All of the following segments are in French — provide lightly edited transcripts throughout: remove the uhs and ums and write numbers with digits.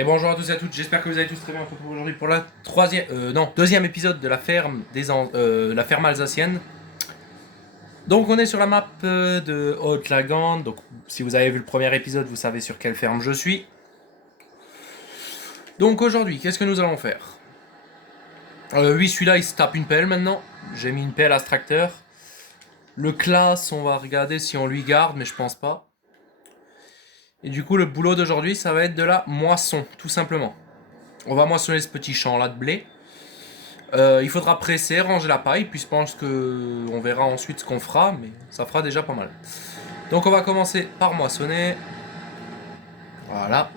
Et bonjour à tous et à toutes, j'espère que vous allez tous très bien. On se retrouve aujourd'hui pour la deuxième épisode de la ferme la ferme alsacienne. Donc on est sur la map de Haute-Lagande. Donc si vous avez vu le premier épisode, vous savez sur quelle ferme je suis. Donc aujourd'hui, qu'est-ce que nous allons faire? Oui, celui-là il se tape une pelle maintenant. J'ai mis une pelle à ce tracteur. Le classe, on va regarder si on lui garde, mais je pense pas. Et du coup, le boulot d'aujourd'hui, ça va être de la moisson, tout simplement. On va moissonner ce petit champ là de blé. Il faudra presser, ranger la paille, puis je pense que on verra ensuite ce qu'on fera, mais ça fera déjà pas mal. Donc on va commencer par moissonner. Voilà.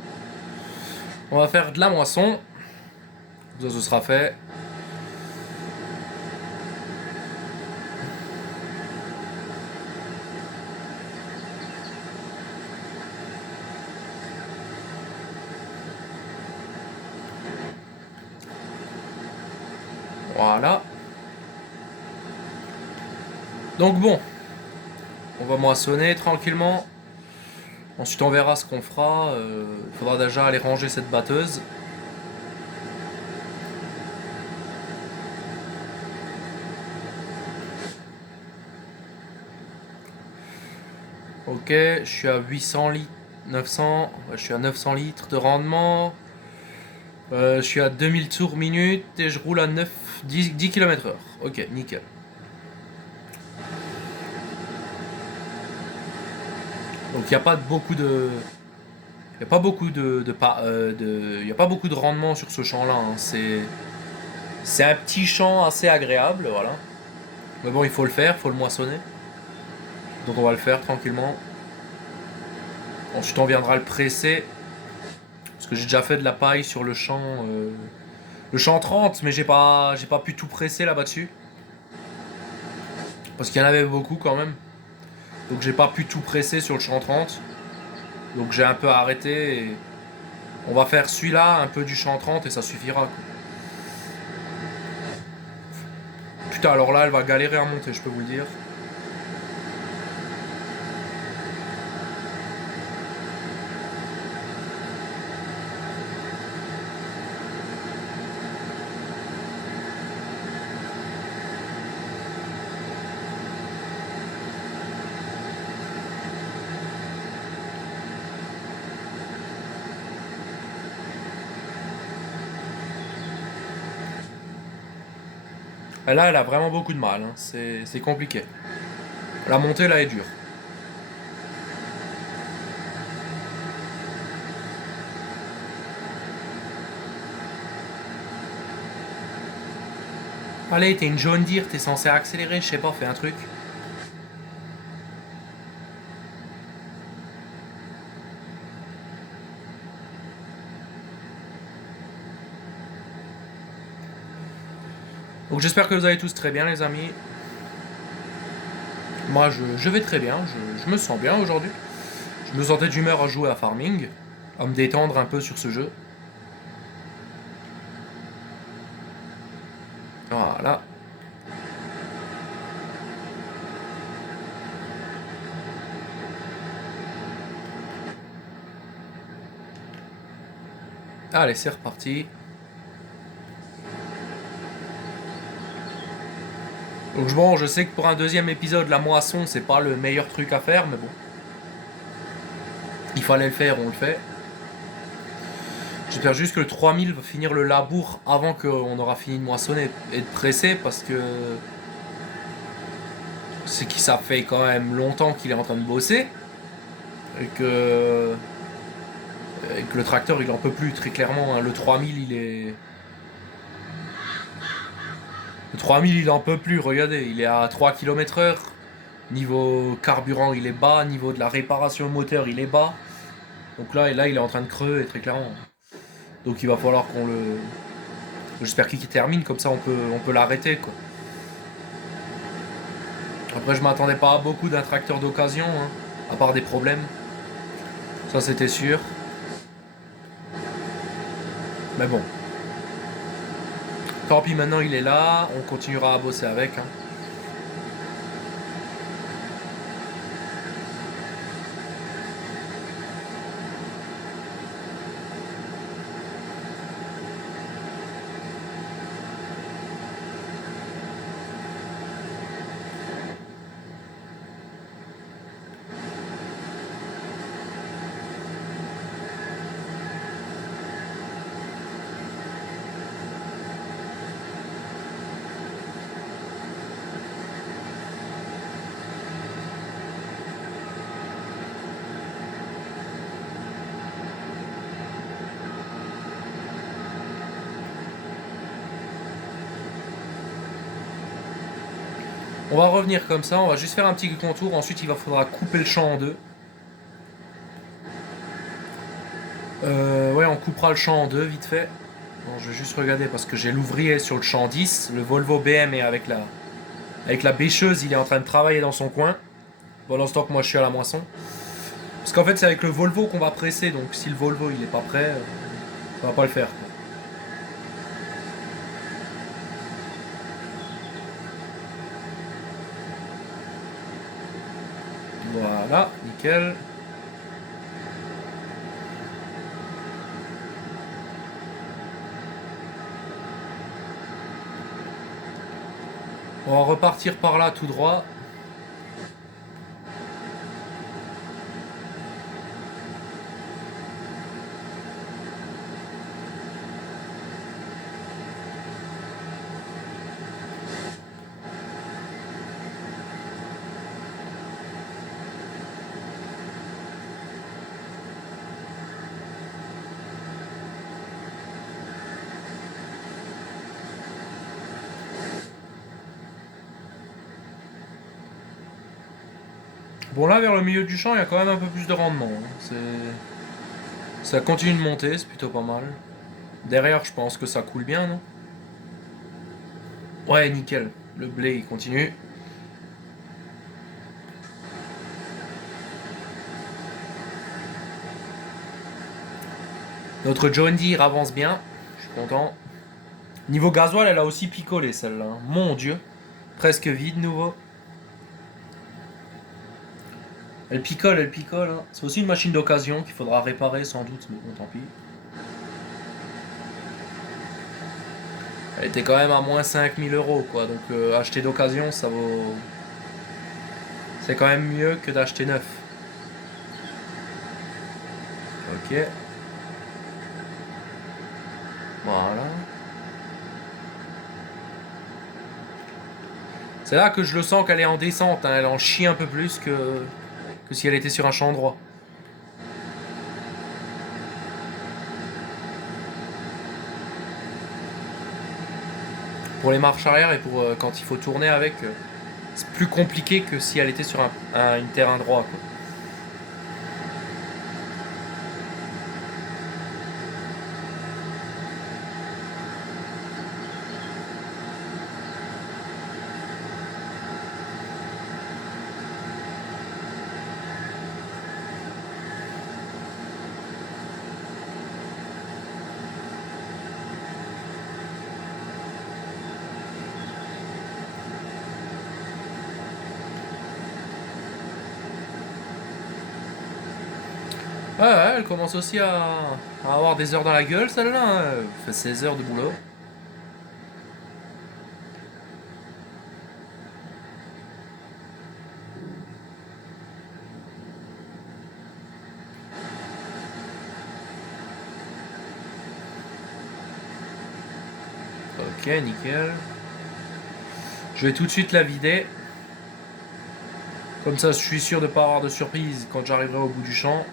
On va faire de la moisson. Ça, ce sera fait. Voilà. Donc bon, on va moissonner tranquillement. Ensuite on verra ce qu'on fera. Il faudra déjà aller ranger cette batteuse. Ok, je suis à 800 litres, 900, ouais, je suis à 900 litres de rendement. Je suis à 2000 tours minute et je roule à 10 km/h. Ok, nickel. Donc il n'y a pas beaucoup de. Il n'y a pas beaucoup il y a pas beaucoup de rendement sur ce champ-là, hein. C'est un petit champ assez agréable, voilà. Mais bon, il faut le faire, il faut le moissonner. Donc on va le faire tranquillement. Ensuite, on viendra le presser. Parce que j'ai déjà fait de la paille sur le champ 30, mais j'ai pas pu tout presser là-bas dessus. Parce qu'il y en avait beaucoup quand même. Donc j'ai pas pu tout presser sur le champ 30. Donc j'ai un peu arrêté et on va faire celui-là, un peu du champ 30 et ça suffira, quoi. Putain, alors là, elle va galérer à monter, je peux vous le dire. Et là, elle a vraiment beaucoup de mal, hein. C'est compliqué. La montée, là, est dure. Allez, t'es une John Deere, t'es censé accélérer, je sais pas, fais un truc. Donc j'espère que vous allez tous très bien, les amis. Moi, je vais très bien, je me sens bien aujourd'hui. Je me sentais d'humeur à jouer à Farming, à me détendre un peu sur ce jeu. Voilà. Allez, c'est reparti. Donc bon, je sais que pour un deuxième épisode, la moisson, c'est pas le meilleur truc à faire, mais bon. Il fallait le faire, on le fait. J'espère juste que le 3000 va finir le labour avant qu'on aura fini de moissonner et de presser, parce que c'est que ça fait quand même longtemps qu'il est en train de bosser et que le tracteur il en peut plus, très clairement, hein. Le 3000 il est. Le 3000 il en peut plus, regardez, il est à 3 km/h. Niveau carburant il est bas, niveau de la réparation moteur il est bas. Donc là il est en train de creux, et très clairement. Donc il va falloir qu'on le. J'espère qu'il termine, comme ça on peut l'arrêter, quoi. Après je m'attendais pas à beaucoup d'un tracteur d'occasion, hein, à part des problèmes. Ça c'était sûr. Mais bon. Tant pis, maintenant il est là, on continuera à bosser avec, hein. On va revenir comme ça, on va juste faire un petit contour, ensuite il faudra couper le champ en deux. Ouais, on coupera le champ en deux vite fait. Bon, je vais juste regarder parce que j'ai l'ouvrier sur le champ 10. Le Volvo BM est avec la bêcheuse, il est en train de travailler dans son coin. Bon, l'instant que moi je suis à la moisson. Parce qu'en fait, c'est avec le Volvo qu'on va presser, donc si le Volvo il est pas prêt, ça va pas le faire. Voilà, nickel. On va repartir par là tout droit. Bon, là, vers le milieu du champ, il y a quand même un peu plus de rendement. Hein. Ça continue de monter, c'est plutôt pas mal. Derrière, je pense que ça coule bien, non? Ouais, nickel. Le blé, il continue. Notre John Deere avance bien. Je suis content. Niveau gasoil, elle a aussi picolé, celle-là. Mon Dieu. Presque vide, nouveau. Elle picole, elle picole. Hein. C'est aussi une machine d'occasion qu'il faudra réparer sans doute, mais bon, tant pis. Elle était quand même à moins 5000 €, quoi. Donc acheter d'occasion, ça vaut. C'est quand même mieux que d'acheter neuf. Ok. Voilà. C'est là que je le sens qu'elle est en descente. Hein. Elle en chie un peu plus que si elle était sur un champ droit. Pour les marches arrière et pour quand il faut tourner avec, c'est plus compliqué que si elle était sur un terrain droit. Quoi. Ouais, ouais, elle commence aussi à avoir des heures dans la gueule, celle-là. Hein. Elle fait 16 heures de boulot. Ok, nickel. Je vais tout de suite la vider. Comme ça, je suis sûr de ne pas avoir de surprise quand j'arriverai au bout du champ.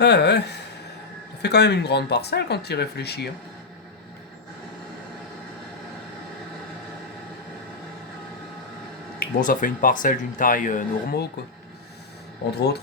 Ouais, ouais. Ça fait quand même une grande parcelle quand tu y réfléchis. Hein. Bon, ça fait une parcelle d'une taille normale, quoi. Entre autres.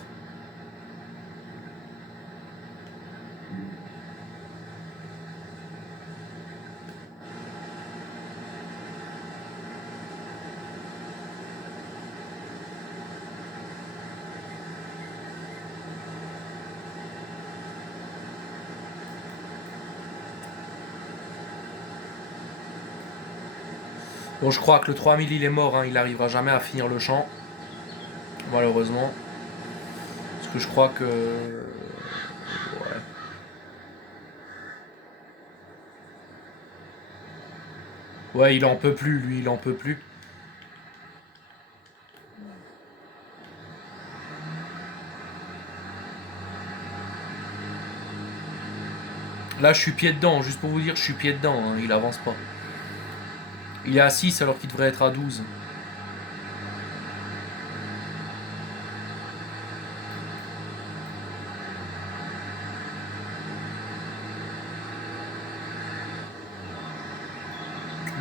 Bon, je crois que le 3000 il est mort, hein. Il arrivera jamais à finir le champ. Malheureusement. Parce que je crois que. Ouais. Ouais, il en peut plus, lui, il en peut plus. Là, je suis pied dedans, juste pour vous dire, je suis pied dedans, hein, il avance pas. Il est à 6 alors qu'il devrait être à 12.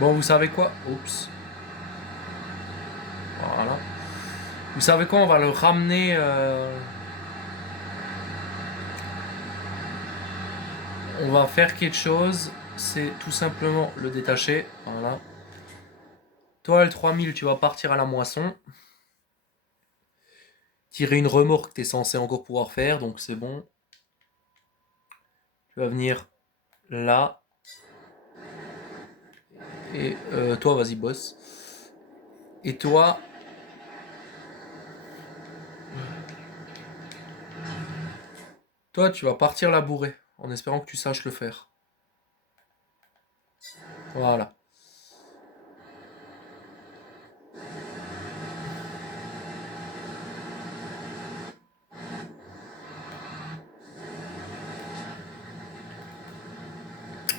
Bon, vous savez quoi? Oups. Voilà. Vous savez quoi? On va le ramener... On va faire quelque chose. C'est tout simplement le détacher. Voilà. Toi, le 3000, tu vas partir à la moisson. Tirer une remorque, t'es censé encore pouvoir faire, donc c'est bon. Tu vas venir là. Et toi, vas-y, bosse. Et toi, tu vas partir labourer, en espérant que tu saches le faire. Voilà.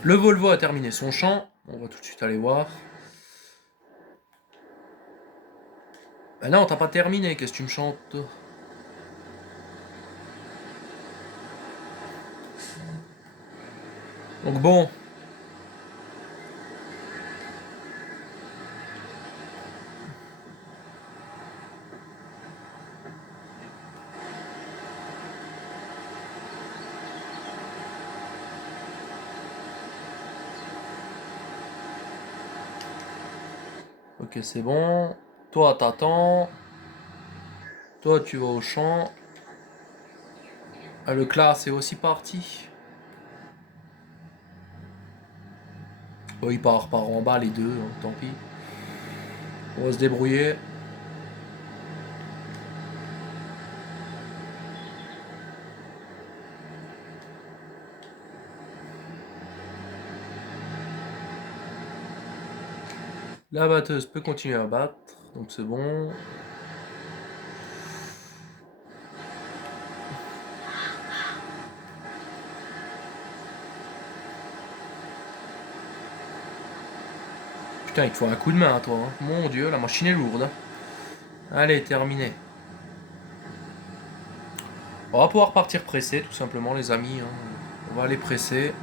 Le Volvo a terminé son champ. On va tout de suite aller voir. Ben non, t'as pas terminé, qu'est-ce que tu me chantes? Donc bon. Ok, c'est bon. Toi, t'attends. Toi, tu vas au champ. Ah, le classe est aussi parti. Oh, il part par en bas les deux, hein, tant pis. On va se débrouiller. La batteuse peut continuer à battre, donc c'est bon. Putain, il te faut un coup de main, toi. Hein. Mon dieu, la machine est lourde. Hein. Allez, terminé. On va pouvoir partir presser, tout simplement, les amis. Hein. On va aller presser.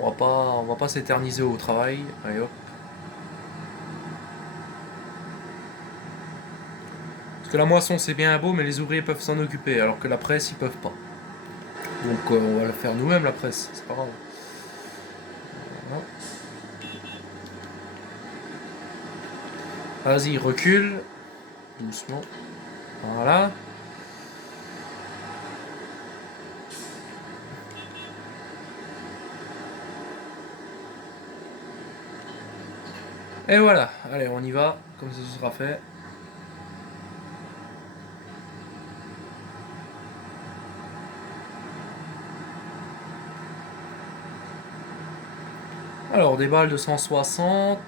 On va pas s'éterniser au travail. Allez hop. Parce que la moisson c'est bien beau, mais les ouvriers peuvent s'en occuper, alors que la presse ils peuvent pas. Donc on va le faire nous-mêmes la presse, c'est pas grave. Voilà. Vas-y, recule. Doucement. Voilà. Et voilà. Allez, on y va. Comme ça, ce sera fait. Alors, des balles de 160.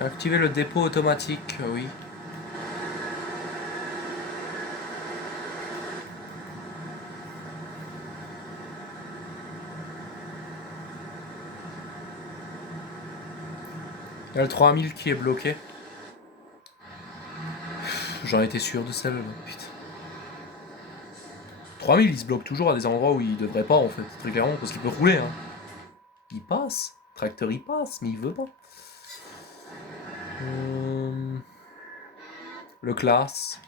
Activer le dépôt automatique, oui. Il y a le 3000 qui est bloqué. J'en étais sûr de celle-là. Putain. 3000 il se bloque toujours à des endroits où il devrait pas en fait, très clairement, parce qu'il peut rouler. Hein. Il passe. Le tracteur il passe, mais il veut pas. Le classe.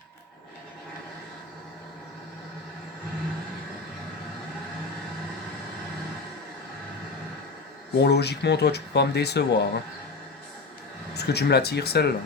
Bon, logiquement, toi, tu peux pas me décevoir. Hein, parce que tu me la tires, celle-là.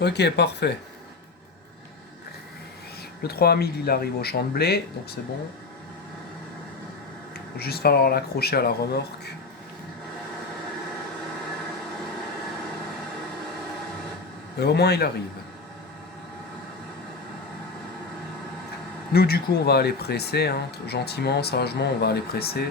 Ok, parfait. Le 3000 il arrive au champ de blé, donc c'est bon. Juste falloir l'accrocher à la remorque. Et au moins il arrive. Nous du coup on va aller presser, hein, gentiment, sagement on va aller presser.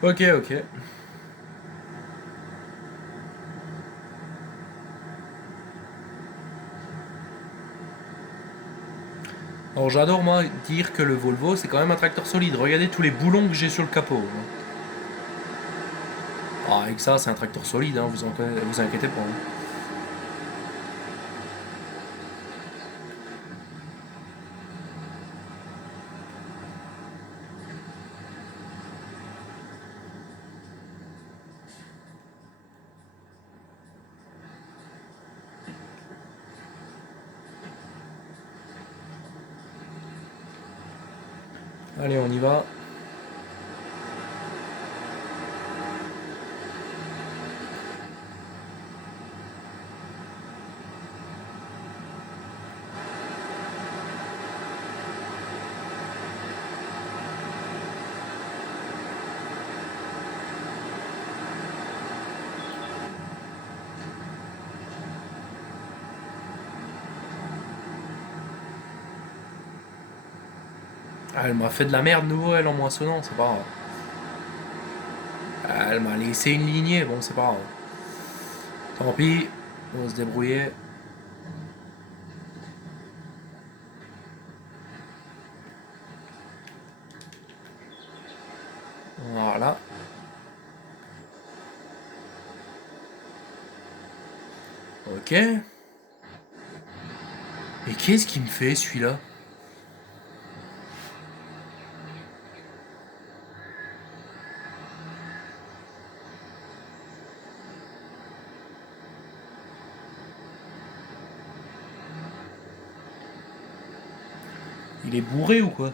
Ok, ok. Alors j'adore moi dire que le Volvo c'est quand même un tracteur solide. Regardez tous les boulons que j'ai sur le capot. Ah, avec ça c'est un tracteur solide, hein, vous inquiétez pas, hein. Allez on y va. Ah, elle m'a fait de la merde nouveau elle en moissonnant, c'est pas grave. Elle m'a laissé une lignée, bon c'est pas grave. Tant pis, on va se débrouiller. Voilà. Ok. Et qu'est-ce qu'il me fait celui-là? Il est bourré ou quoi?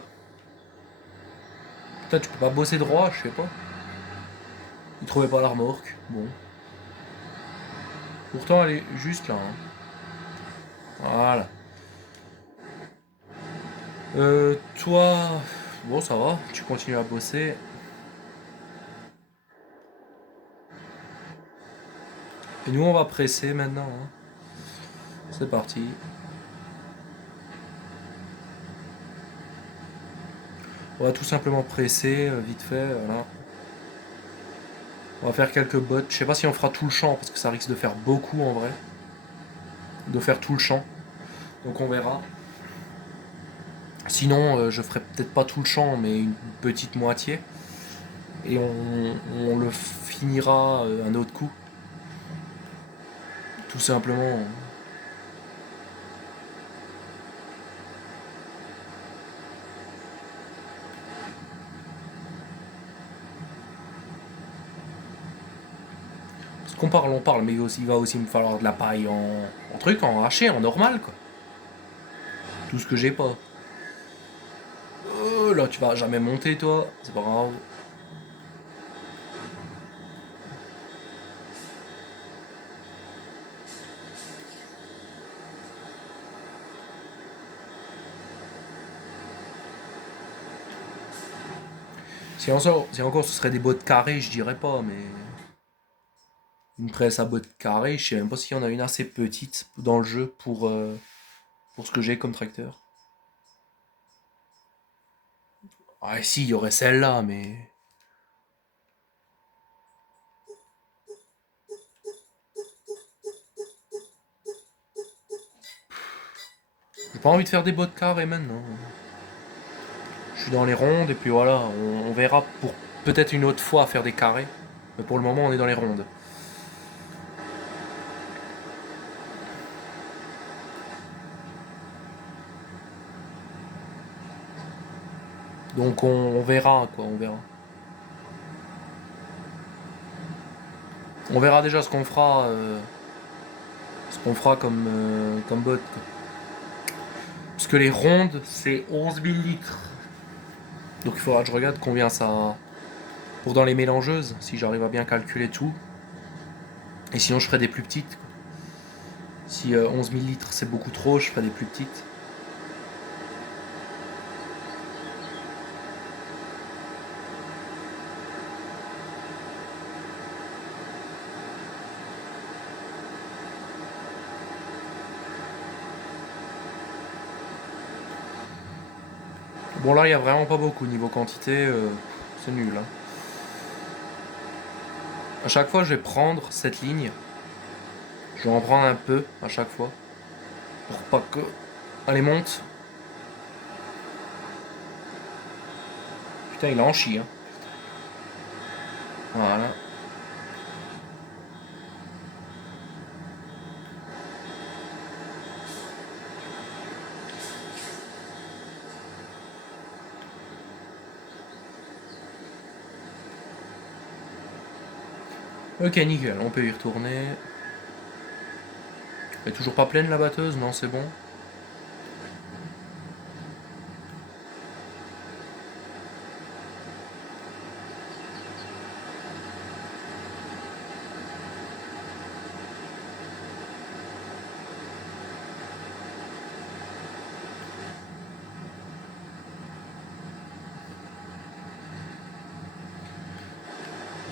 Putain, tu peux pas bosser droit, je sais pas. Il trouvait pas la remorque. Bon. Pourtant, elle est juste là, hein. Voilà. Toi. Bon, ça va, tu continues à bosser. Et nous, on va presser maintenant, hein. C'est parti. On va tout simplement presser, vite fait, voilà. On va faire quelques bottes. Je sais pas si on fera tout le champ, parce que ça risque de faire beaucoup en vrai. De faire tout le champ. Donc on verra. Sinon, je ferai peut-être pas tout le champ, mais une petite moitié. Et on le finira un autre coup. Tout simplement. Parce qu'on parle, on parle, mais il va aussi me falloir de la paille en truc, en haché, en normal, quoi. Tout ce que j'ai pas. Oh, là, tu vas jamais monter, toi. C'est pas grave. Si encore ce serait des bottes carrées, je dirais pas, mais une presse à bottes carrées, je sais même pas s'il y en a une assez petite dans le jeu pour ce que j'ai comme tracteur. Ah, si, il y aurait celle-là, mais j'ai pas envie de faire des bottes carrées maintenant. Je suis dans les rondes et puis voilà, on verra pour peut-être une autre fois faire des carrés. Mais pour le moment, on est dans les rondes. Donc on verra quoi, on verra. On verra déjà ce qu'on fera comme bot. Quoi. Parce que les rondes, c'est 11 000 litres. Donc il faudra que je regarde combien ça... Pour dans les mélangeuses, si j'arrive à bien calculer tout. Et sinon je ferai des plus petites. Si 11 000 litres c'est beaucoup trop, je ferai des plus petites. Bon là il y a vraiment pas beaucoup niveau quantité, c'est nul. Hein. À chaque fois je vais prendre cette ligne. Je vais en prendre un peu à chaque fois. Pour pas que... Allez monte. Putain il en chie hein. Voilà. Ok nickel, on peut y retourner. Elle est toujours pas pleine la batteuse? Non c'est bon.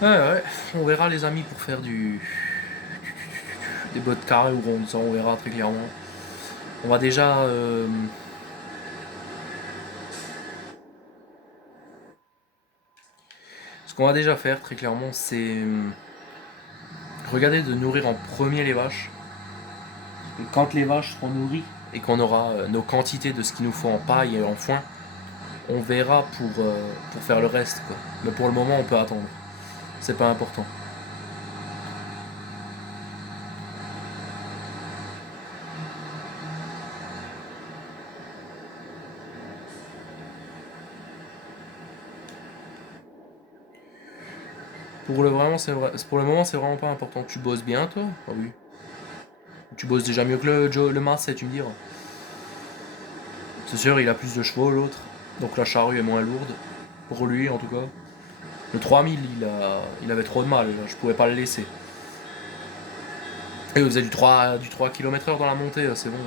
Ouais, on verra les amis pour faire des bottes carrées ou rondes, ça on verra très clairement. On va déjà... Ce qu'on va déjà faire très clairement c'est... regarder de nourrir en premier les vaches. Et quand les vaches seront nourries et qu'on aura nos quantités de ce qu'il nous faut en paille et en foin, on verra pour faire le reste. Quoi. Mais pour le moment on peut attendre. C'est pas important. Pour le moment, c'est vraiment pas important. Tu bosses bien, toi? Ah oui. Tu bosses déjà mieux que le Marseille, tu me diras. C'est sûr, il a plus de chevaux, l'autre. Donc la charrue est moins lourde. Pour lui, en tout cas. Le 3000, il avait trop de mal. Je pouvais pas le laisser. Et vous faisait du 3 km/h dans la montée, c'est bon.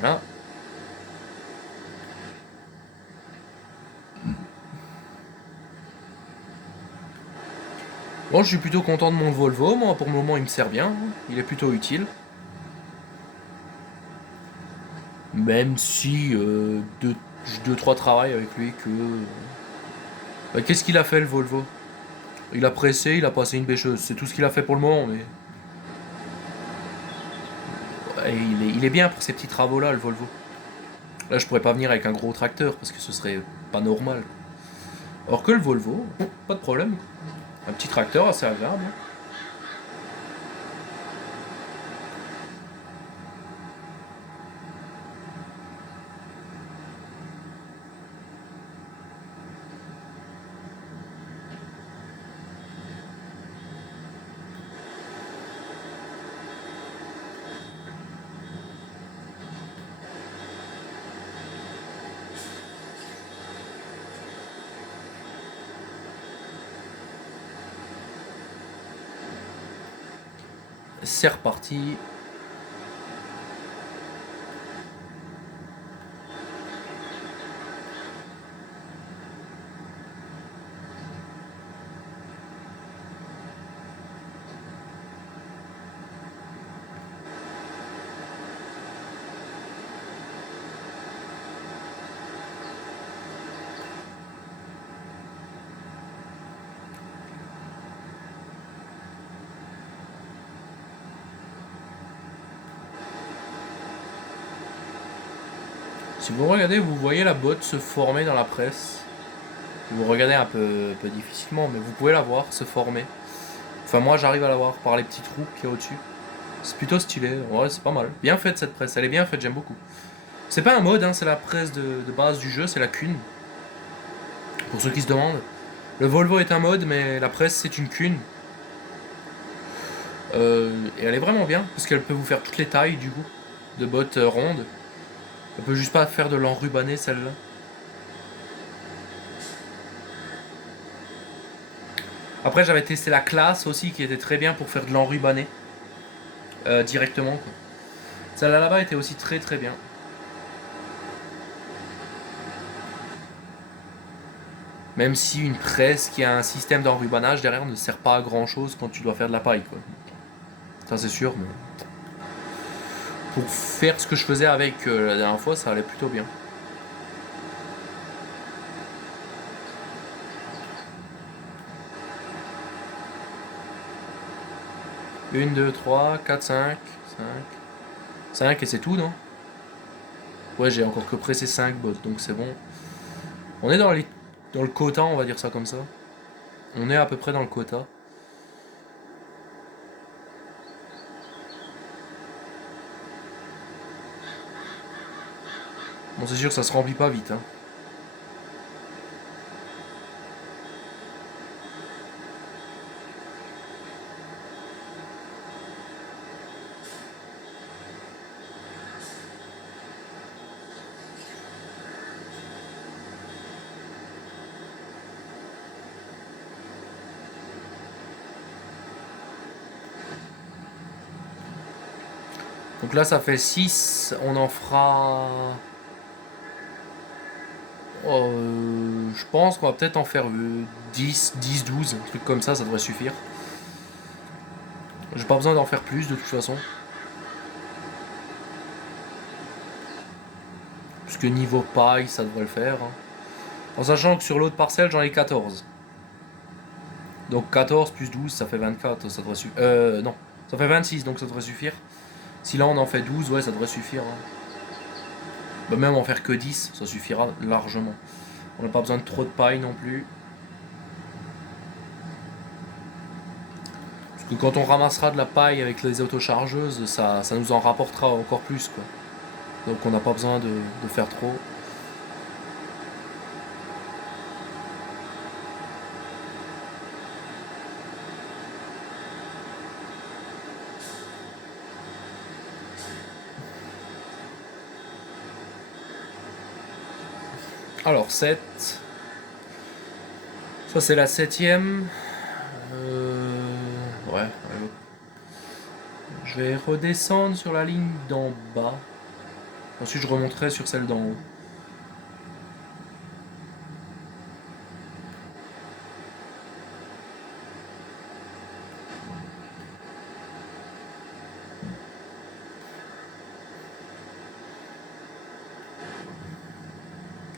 Voilà. Bon, je suis plutôt content de mon Volvo. Moi, pour le moment, il me sert bien. Il est plutôt utile. Même si deux, trois travails avec lui que. Bah, qu'est-ce qu'il a fait le Volvo? Il a pressé, il a passé une bêcheuse. C'est tout ce qu'il a fait pour le moment, mais. Et il est bien pour ces petits travaux là, le Volvo. Là, je pourrais pas venir avec un gros tracteur parce que ce serait pas normal. Alors que le Volvo, pas de problème. Un petit tracteur assez agréable. C'est reparti. Si vous regardez, vous voyez la botte se former dans la presse. Vous regardez un peu difficilement, mais vous pouvez la voir se former. Enfin, moi, j'arrive à la voir par les petits trous qu'il y a au-dessus. C'est plutôt stylé. Ouais, c'est pas mal. Bien faite cette presse. Elle est bien faite, j'aime beaucoup. C'est pas un mode, hein, c'est la presse de base du jeu, c'est la cune. Pour ceux qui se demandent. Le Volvo est un mode, mais la presse, c'est une cune. Et elle est vraiment bien, parce qu'elle peut vous faire toutes les tailles, du coup, de bottes rondes. Elle peut juste pas faire de l'enrubané, celle-là. Après, j'avais testé la classe aussi, qui était très bien pour faire de l'enrubané. Directement, quoi. Celle-là là-bas était aussi très très bien. Même si une presse qui a un système d'enrubanage derrière ne sert pas à grand chose quand tu dois faire de la paille, quoi. Ça c'est sûr, mais pour faire ce que je faisais avec la dernière fois, ça allait plutôt bien. Une, deux, trois, quatre, cinq, 5 et c'est tout, non? Ouais, j'ai encore que pressé 5 bottes, donc c'est bon. On est dans le quota, on va dire ça comme ça. On est à peu près dans le quota. Bon, c'est sûr que ça se remplit pas vite, hein. Donc là, ça fait 6. On en fera. Je pense qu'on va peut-être en faire 10, 10, 12, un truc comme ça devrait suffire. J'ai pas besoin d'en faire plus de toute façon. Puisque niveau paille, ça devrait le faire, hein. En sachant que sur l'autre parcelle, j'en ai 14. Donc 14 plus 12, ça fait 24, ça devrait suffire. Non, ça fait 26, donc ça devrait suffire. Si là on en fait 12, ouais, ça devrait suffire, hein. Bah, même en faire que 10, ça suffira largement. On n'a pas besoin de trop de paille non plus. Parce que quand on ramassera de la paille avec les autochargeuses, ça nous en rapportera encore plus, quoi. Donc on n'a pas besoin de faire trop. Alors 7. Ça c'est la septième. Ouais, allô. Je vais redescendre sur la ligne d'en bas. Ensuite je remonterai sur celle d'en haut.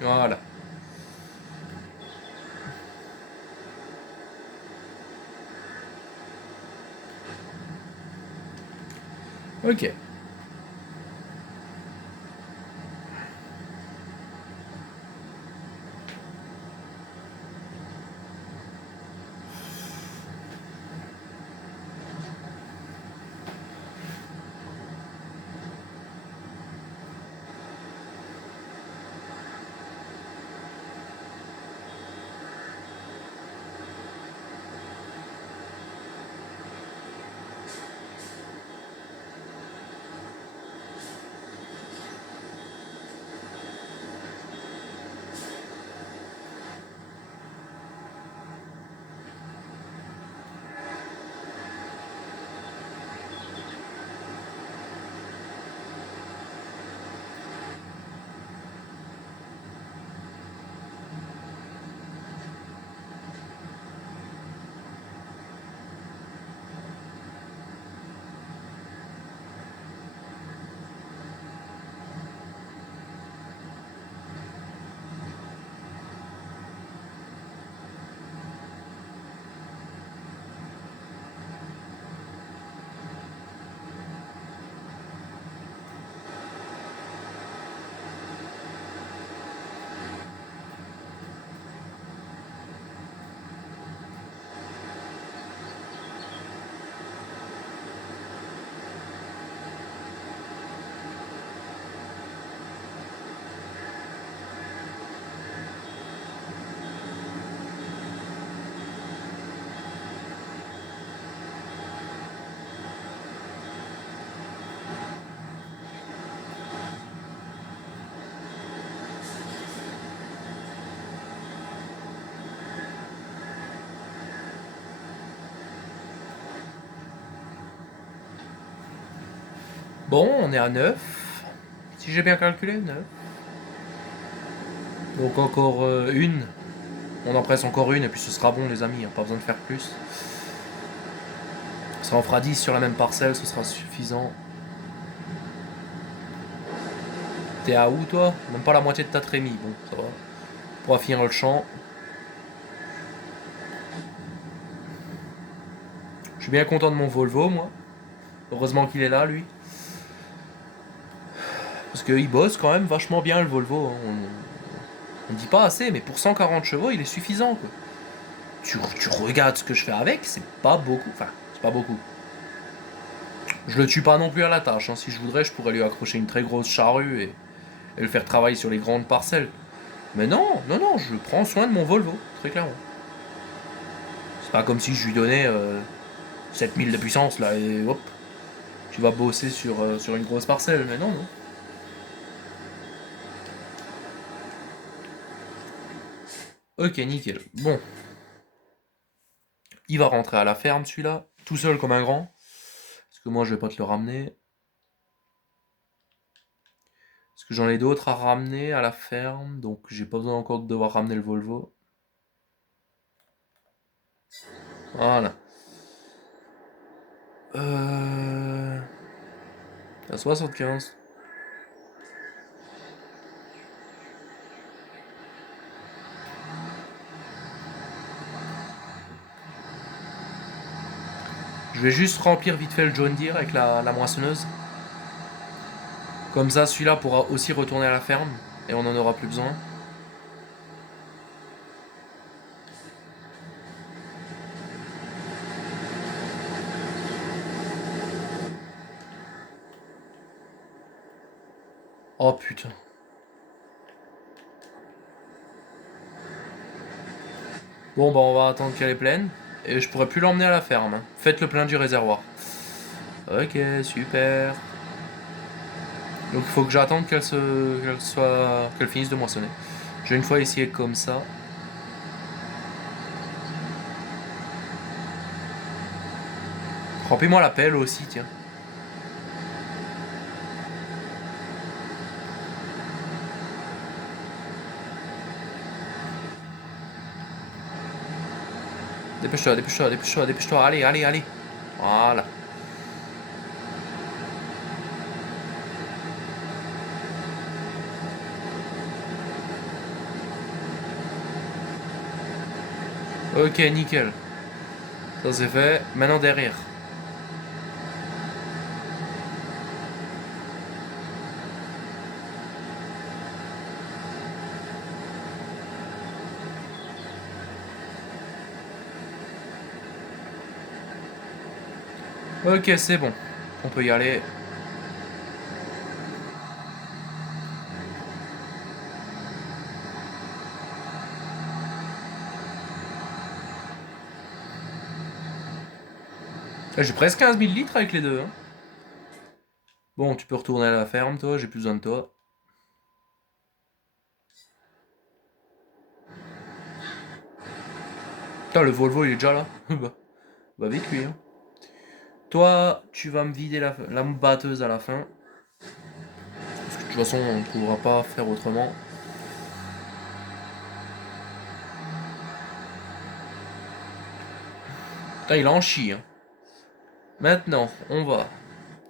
Voilà. Ok. Bon, on est à 9. Si j'ai bien calculé, 9. Donc encore une. On en presse encore une et puis ce sera bon les amis, hein, pas besoin de faire plus. Ça en fera 10 sur la même parcelle, ce sera suffisant. T'es à où toi? Même pas la moitié de ta trémie, bon ça va. On pourra finir le champ. Je suis bien content de mon Volvo moi. Heureusement qu'il est là lui. Parce qu'il bosse quand même vachement bien le Volvo. Hein. On dit pas assez, mais pour 140 chevaux il est suffisant quoi. Tu regardes ce que je fais avec, c'est pas beaucoup. Enfin, c'est pas beaucoup. Je le tue pas non plus à la tâche. Hein. Si je voudrais, je pourrais lui accrocher une très grosse charrue et le faire travailler sur les grandes parcelles. Mais non, non, non, je prends soin de mon Volvo, très clairement. C'est pas comme si je lui donnais 7000 de puissance là et hop, tu vas bosser sur une grosse parcelle. Mais non, non. Ok, nickel. Bon. Il va rentrer à la ferme celui-là, tout seul comme un grand. Parce que moi je vais pas te le ramener. Parce que j'en ai d'autres à ramener à la ferme, donc j'ai pas besoin encore de devoir ramener le Volvo. Voilà. À 75. Je vais juste remplir vite fait le John Deere avec la moissonneuse. Comme ça, celui-là pourra aussi retourner à la ferme et on n'en aura plus besoin. Oh putain. Bon bah on va attendre qu'elle est pleine. Et je pourrais plus l'emmener à la ferme. Hein. Faites le plein du réservoir. Ok, super. Donc il faut que j'attende qu'elle finisse de moissonner. Je vais une fois essayer comme ça. Remplis-moi la pelle aussi, tiens. Dépêche-toi, dépêche-toi, dépêche-toi, dépêche-toi. Allez, allez, allez. Voilà. Ok, nickel. Ça c'est fait. Maintenant derrière. Ok, c'est bon. On peut y aller. J'ai presque 15 000 litres avec les deux. Hein. Bon, tu peux retourner à la ferme, toi. J'ai plus besoin de toi. Putain, le Volvo, il est déjà là. Bah vite, lui. Hein. Toi, tu vas me vider la batteuse à la fin. Parce que de toute façon, on ne pourra pas faire autrement. Putain, il en chie. Hein. Maintenant, on va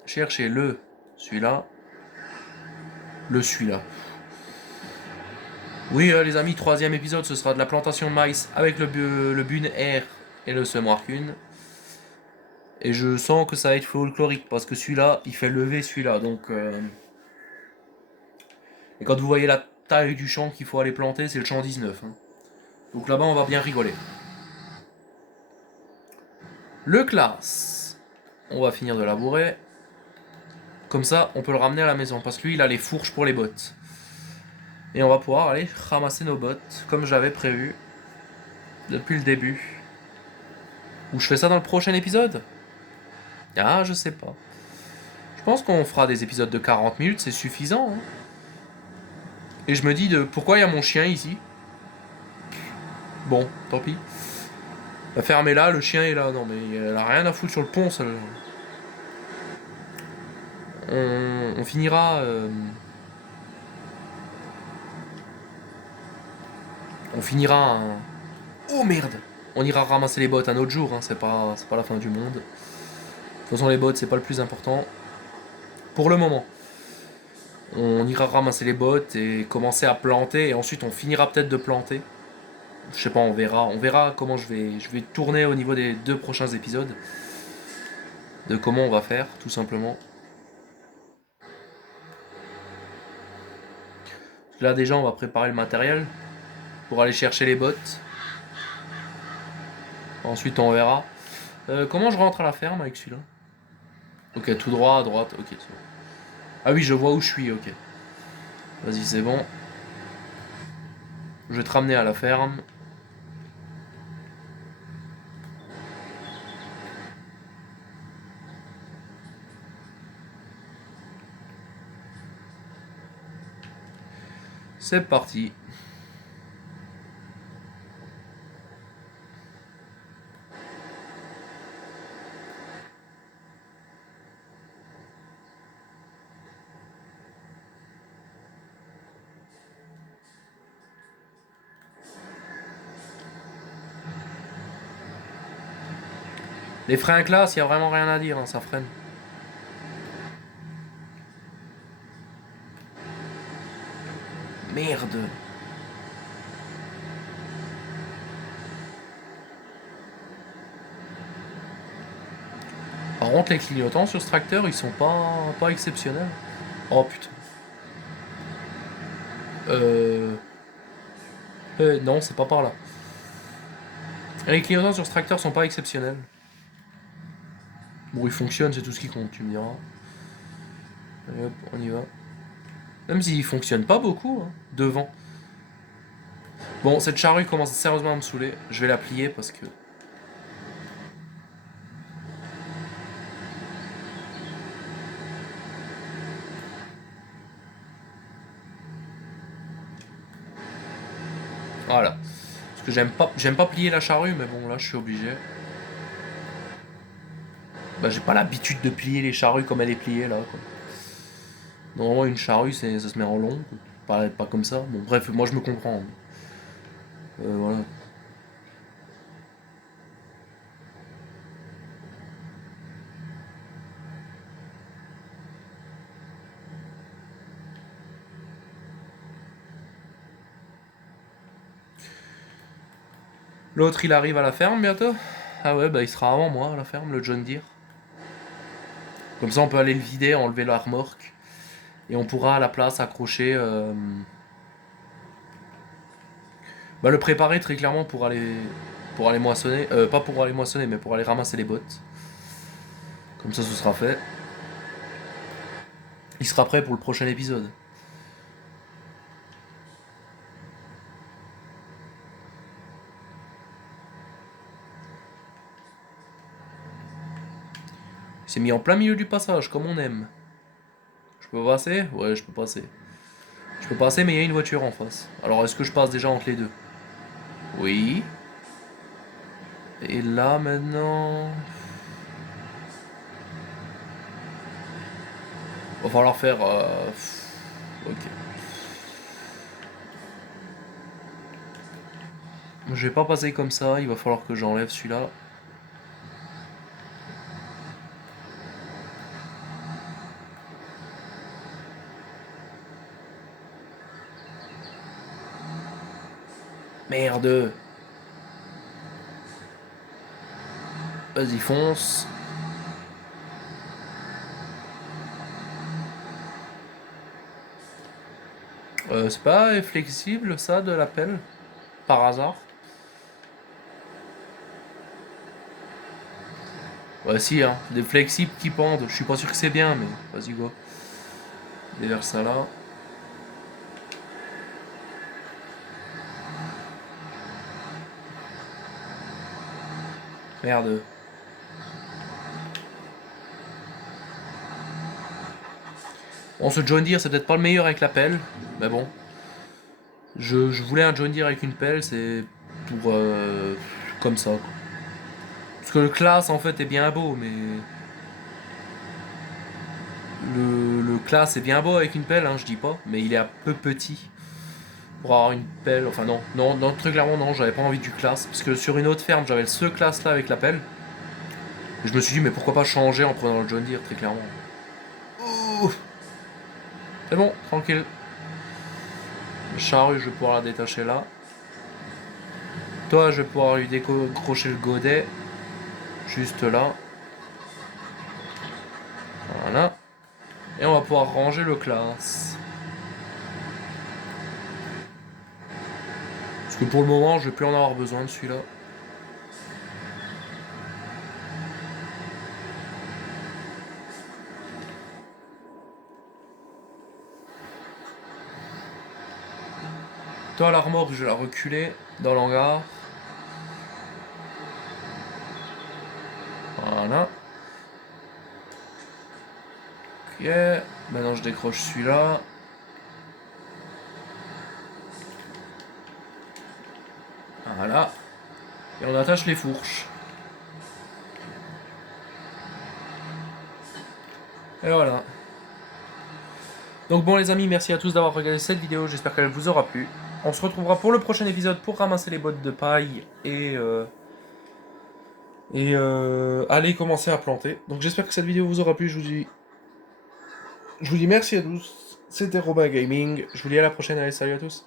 chercher celui-là. Celui-là. Oui, les amis, troisième épisode, ce sera de la plantation de maïs avec le Bune R et le Semoirkun. Et je sens que ça va être folklorique parce que celui-là, il fait lever celui-là. Donc, et quand vous voyez la taille du champ qu'il faut aller planter, c'est le champ 19. Hein. Donc là-bas, on va bien rigoler. Le classe. On va finir de labourer. Comme ça, on peut le ramener à la maison. Parce que lui, il a les fourches pour les bottes. Et on va pouvoir aller ramasser nos bottes, comme j'avais prévu. Depuis le début. Ou je fais ça dans le prochain épisode? Ah, je sais pas. Je pense qu'on fera des épisodes de 40 minutes, c'est suffisant. Hein. Et je me dis de pourquoi il y a mon chien ici? Bon, tant pis. La ferme est là, le chien est là. Non mais elle a rien à foutre sur le pont, ça. On finira... on finira un... Oh merde! On ira ramasser les bottes un autre jour, hein, c'est pas la fin du monde. De toute façon, les bottes, c'est pas le plus important. Pour le moment. On ira ramasser les bottes et commencer à planter, et ensuite on finira peut-être de planter. Je sais pas, on verra. On verra comment je vais tourner au niveau des 2 prochains épisodes. De comment on va faire, tout simplement. Là déjà, on va préparer le matériel pour aller chercher les bottes. Ensuite, on verra. Comment je rentre à la ferme avec celui-là? Ok, tout droit, à droite, ok. Bon. Ah oui, je vois où je suis, ok. Vas-y, c'est bon. Je vais te ramener à la ferme. C'est parti. Les freins classe, il y a vraiment rien à dire, hein, ça freine. Merde. Par contre, les clignotants sur ce tracteur, ils sont pas exceptionnels. Oh putain. Non, c'est pas par là. Les clignotants sur ce tracteur sont pas exceptionnels. Bon, ils fonctionnent, c'est tout ce qui compte, tu me diras. Allez hop, on y va. Même s'ils fonctionnent pas beaucoup, hein, devant. Bon, cette charrue commence sérieusement à me saouler. Je vais la plier parce que... Voilà. Parce que j'aime pas plier la charrue, mais bon, là, je suis obligé. Bah, j'ai pas l'habitude de plier les charrues comme elle est pliée, là, quoi. Normalement, une charrue, ça se met en long. Pas comme ça. Bon, bref, moi, je me comprends. Voilà. L'autre, il arrive à la ferme bientôt. Ah ouais, bah il sera avant moi à la ferme, le John Deere. Comme ça, on peut aller le vider, enlever la remorque. Et on pourra à la place accrocher... bah, le préparer très clairement pour aller moissonner. Pas pour aller moissonner, mais pour aller ramasser les bottes. Comme ça, ce sera fait. Il sera prêt pour le prochain épisode. Il s'est mis en plein milieu du passage, comme on aime. Je peux passer? Ouais, je peux passer. Je peux passer, mais il y a une voiture en face. Alors, est-ce que je passe déjà entre les deux? Oui. Et là, maintenant... Va falloir faire... Ok. Je vais pas passer comme ça, il va falloir que j'enlève celui-là. Merde. Vas-y, fonce. C'est pas flexible ça de la pelle? Par hasard? Ouais, si, hein. Des flexibles qui pendent. Je suis pas sûr que c'est bien, mais vas-y, go. Déverse ça là. Merde. Bon, ce John Deere, c'est peut-être pas le meilleur avec la pelle. Mais bon. Je voulais un John Deere avec une pelle, c'est pour... comme ça, quoi. Parce que le classe, en fait, est bien beau, mais... Le classe est bien beau avec une pelle, hein, je dis pas, mais il est un peu petit pour avoir une pelle. Enfin non, très clairement non, j'avais pas envie du classe, parce que sur une autre ferme j'avais ce classe là avec la pelle. Et je me suis dit mais pourquoi pas changer en prenant le John Deere, très clairement. Ouh. C'est bon, tranquille. Le charrue, je vais pouvoir la détacher là. Toi, je vais pouvoir lui décrocher le godet. Juste là. Voilà. Et on va pouvoir ranger le classe. Parce que pour le moment, je vais plus en avoir besoin de celui-là. Toi, la remorque, je vais la reculer dans l'hangar. Voilà. Ok. Maintenant, je décroche celui-là. Voilà. Et on attache les fourches. Et voilà. Donc bon les amis, merci à tous d'avoir regardé cette vidéo, j'espère qu'elle vous aura plu. On se retrouvera pour le prochain épisode pour ramasser les bottes de paille et aller commencer à planter. Donc j'espère que cette vidéo vous aura plu, je vous dis merci à tous. C'était Robin Gaming, je vous dis à la prochaine, allez salut à tous.